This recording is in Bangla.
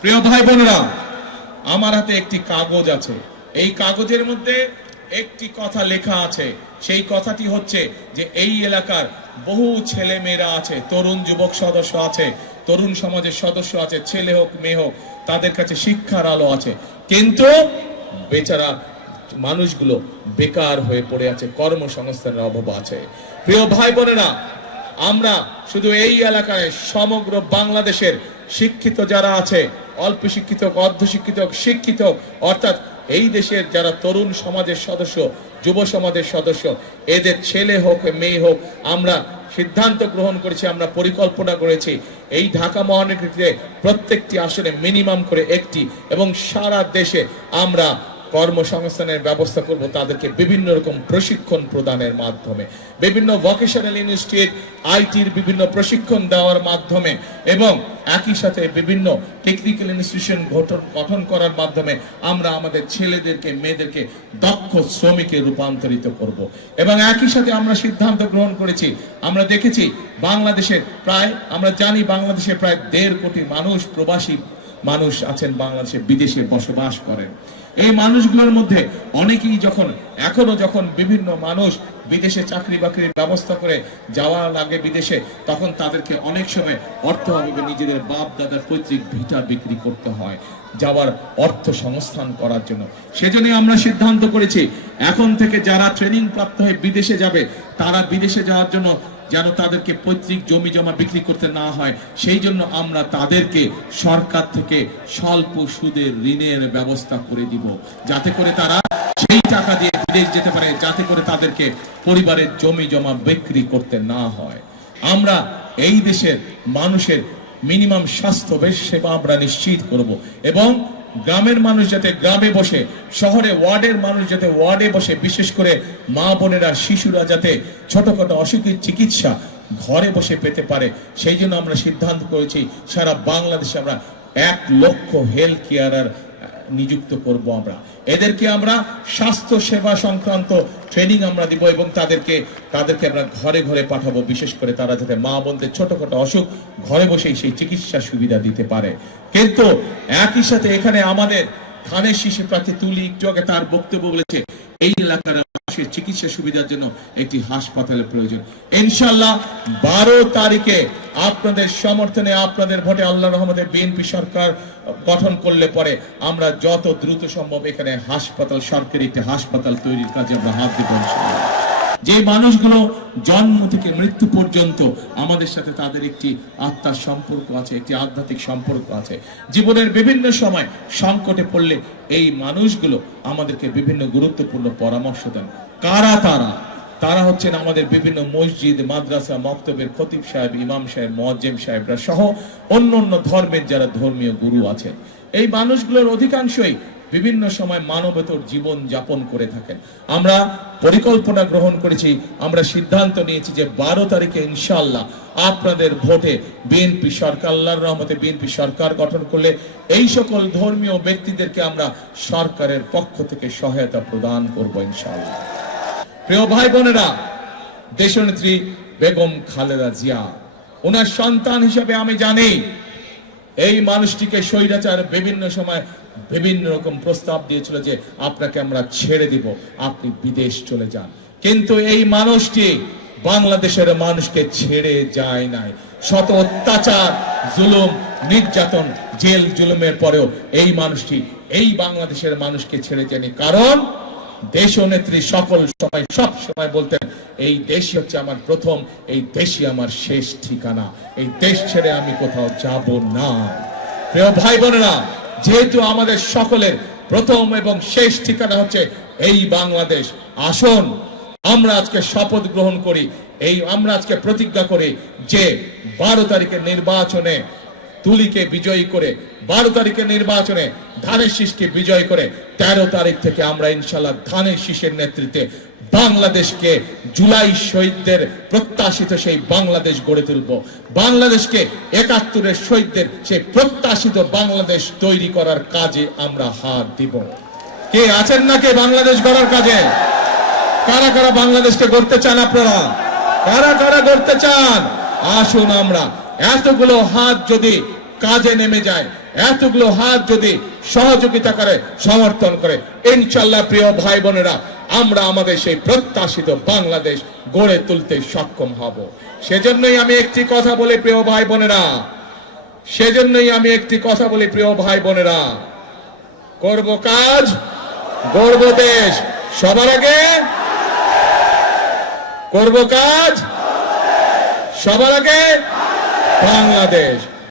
প্রিয় ভাই বোনেরা, আমার হাতে একটি কাগজ আছে। এই কাগজের মধ্যে একটি কথা লেখা আছে। সেই কথাটি হচ্ছে যে এই এলাকার বহু ছেলে মেয়েরা আছে, তরুণ যুবক সদস্য আছে, তরুণ সমাজের সদস্য আছে, ছেলে হোক মেয়ে হোক, তাদের কাছে শিক্ষার আলো আছে, কিন্তু বেচারা মানুষগুলো বেকার হয়ে পড়ে আছে, কর্মসংস্থানের অভাব আছে। প্রিয় ভাই বোনেরা, আমরা শুধু এই এলাকায় সমগ্র বাংলাদেশের শিক্ষিত যারা আছে, অল্প শিক্ষিত, অর্ধ শিক্ষিত, শিক্ষিত, অর্থাৎ এই দেশের যারা তরুণ সমাজের সদস্য, যুব সমাজের সদস্য, এদের ছেলে হোক মেয়ে হোক, আমরা সিদ্ধান্ত গ্রহণ করেছি, আমরা পরিকল্পনা করেছি এই ঢাকা মহানগরীতে প্রত্যেকটি আসনে মিনিমাম করে একটি, এবং সারা দেশে আমরা কর্মসংস্থানের ব্যবস্থা করব। তাদেরকে বিভিন্ন রকম প্রশিক্ষণ প্রদানের মাধ্যমে, বিভিন্ন ভোকেশনাল ইনস্টিটিউট, আইটির বিভিন্ন প্রশিক্ষণ দেওয়ার মাধ্যমে, এবং একই সাথে বিভিন্ন টেকনিক্যাল ইনস্টিটিউশন গঠন করার মাধ্যমে আমরা আমাদের ছেলেদেরকে মেয়েদেরকে দক্ষ শ্রমিকে রূপান্তরিত করব। এবং একই সাথে আমরা সিদ্ধান্ত গ্রহণ করেছি, আমরা দেখেছি বাংলাদেশের প্রায়, আমরা জানি বাংলাদেশে প্রায় 1.5 কোটি মানুষ, প্রবাসী মানুষ আছেন, বাংলাদেশে বিদেশে বসবাস করেন। এই মানুষগুলোর মধ্যে অনেকেই যখন বিভিন্ন মানুষ বিদেশে চাকরি বাকরির ব্যবস্থা করে যাওয়া লাগে বিদেশে, তখন তাদেরকে অনেক সময় অর্থ অভাবে নিজেদের বাপ দাদার পৈতৃক ভিটা বিক্রি করতে হয় যাওয়ার অর্থ সংস্থান করার জন্য। সেজন্য আমরা সিদ্ধান্ত করেছি এখন থেকে যারা ট্রেনিং প্রাপ্ত হয়ে বিদেশে যাবে, তারা বিদেশে যাওয়ার জন্য যেন তাদেরকে পৈতৃক জমি জমা বিক্রি করতে না হয়, সেই জন্য আমরা তাদেরকে সরকার থেকে স্বল্প সুদের ঋণের ব্যবস্থা করে দিব, যাতে করে তারা সেই টাকা দিয়ে বিদেশ যেতে পারে, যাতে করে তাদেরকে পরিবারের জমি জমা বিক্রি করতে না হয়। আমরা এই দেশের মানুষের মিনিমাম স্বাস্থ্য সেবা আমরা নিশ্চিত করব, এবং গ্রামের মানুষ যাতে গ্রামে বসে, শহরে ওয়ার্ডের মানুষ যাতে ওয়ার্ডে বসে, বিশেষ করে মা বোনেরা, শিশুরা যাতে ছোটখাটো অসুখের চিকিৎসা ঘরে বসে পেতে পারে, সেই জন্য আমরা সিদ্ধান্ত করেছি সারা বাংলাদেশে আমরা 1 লক্ষ হেলথ কেয়ারার নিযুক্ত করব। এদেরকে আমরা স্বাস্থ্য সেবা সংক্রান্ত ট্রেনিং আমরা দিব, এবং তাদেরকে আমরা ঘরে ঘরে পাঠাবো, বিশেষ করে তারা যাতে মা বোনদের ছোটখাটো অসুখ ঘরে বসেই সেই চিকিৎসা সুবিধা দিতে পারে। কিন্তু একই সাথে এখানে আমাদের ধানের শীষে প্রার্থী তুলি একটু আগে তার বক্তব্য বলেছে, এই এলাকার মানুষের চিকিৎসা সুবিধার জন্য একটি হাসপাতালের প্রয়োজন। ইনশাআল্লাহ 12 তারিখে আপনাদের সমর্থনে, আপনাদের ভোটে আল্লাহর রহমতে বিএনপি সরকার গঠন করলে পরে আমরা যত দ্রুত সম্ভব এখানে হাসপাতাল, সরকারি একটি হাসপাতাল তৈরির কাজে আমরা হাত দিব। যে মানুষগুলো জন্ম থেকে মৃত্যু পর্যন্ত আমাদের সাথে তাদের একটি আত্মার সম্পর্ক আছে, একটি আধ্যাত্মিক সম্পর্ক আছে, জীবনের বিভিন্ন সময় সংকটে পড়লে এই মানুষগুলো আমাদেরকে বিভিন্ন গুরুত্বপূর্ণ পরামর্শ দেন। কারা তারা হচ্ছেন আমাদের বিভিন্ন মসজিদ, মাদ্রাসা, মক্তবের খতিব সাহেব, ইমাম সাহেব, মুয়াজ্জিম সাহেবরা সহ অন্য ধর্মের যারা ধর্মীয় গুরু আছেন। এই মানুষগুলোর অধিকাংশই বিভিন্ন সময় মানবেতর জীবন যাপন করে থাকেন। আমরা পরিকল্পনা গ্রহণ করেছি, আমরা সিদ্ধান্ত নিয়েছি যে 12 তারিখে ইনশাআল্লাহ আপনাদের ভোটে বিএনপি সরকার, আল্লাহর রহমতে বিএনপি সরকার গঠন করলে এই সকল ধর্মীয় ব্যক্তিদেরকে আমরা সরকারের পক্ষ থেকে সহায়তা প্রদান করব ইনশাআল্লাহ। প্রিয় ভাই বোনেরা, দেশনেত্রী বেগম খালেদা জিয়া, ওনার সন্তান হিসেবে আমি জানি এই মানুষটিকে স্বৈরাচার বিভিন্ন সময় বিভিন্ন রকম প্রস্তাব দিয়েছিল যে আপনাকে আমরা ছেড়ে দিব, আপনি বিদেশ চলে যান, কিন্তু এই মানুষটি বাংলাদেশের মানুষকে ছেড়ে যায় নাই। শত অত্যাচার, জুলুম, নির্যাতন, জেল জুলুমের পরেও এই মানুষটি এই বাংলাদেশের মানুষকে ছেড়ে যায়নি, কারণ দেশনেত্রী সব সময় বলতেন, এই দেশই হচ্ছে আমার প্রথম, এই দেশই আমার শেষ ঠিকানা, এই দেশ ছেড়ে আমি কোথাও যাব না। প্রিয় ভাই বোনেরা, যেহেতু আমাদের সকলের প্রথম এবং শেষ ঠিকানা হচ্ছে এই বাংলাদেশ, আসুন আমরা আজকে শপথ গ্রহণ করি, আমরা আজকে প্রতিজ্ঞা করি যে 12 তারিখের নির্বাচনে তুলিকে বিজয়ী করে, 12 তারিখের নির্বাচনে ধানের শীষকে বিজয় করে 13 তারিখ থেকে আমরা ইনশাআল্লাহ ধানের শীষের নেতৃত্বে বাংলাদেশকে, জুলাই শহীদদের প্রত্যাশিত সেই বাংলাদেশ গড়ে তুলব। বাংলাদেশকে 71-এর শহীদদের সেই প্রত্যাশিত বাংলাদেশ তৈরি করার কাজে আমরা হাত দিব। কে আছেন নাকি বাংলাদেশ গড়ার কাজে? কারা কারা বাংলাদেশকে গড়তে চান? আপনারা কারা কারা গড়তে চান? আসুন আমরা এতগুলো হাত যদি কাজে নেমে যায়, এতগুলো হাত যদি সহযোগিতা করে, সমর্থন করে, ইনশাআল্লাহ প্রিয় ভাই বোনেরা, আমরা আমাদের সেই প্রত্যাশিত বাংলাদেশ গড়ে তুলতে সক্ষম হব। সেজন্যই আমি একটি কথা বলি প্রিয় ভাই বোনেরা, করব কাজ, গড়ব দেশ। সবার আগে করব কাজ, সবার আগে বাংলাদেশ।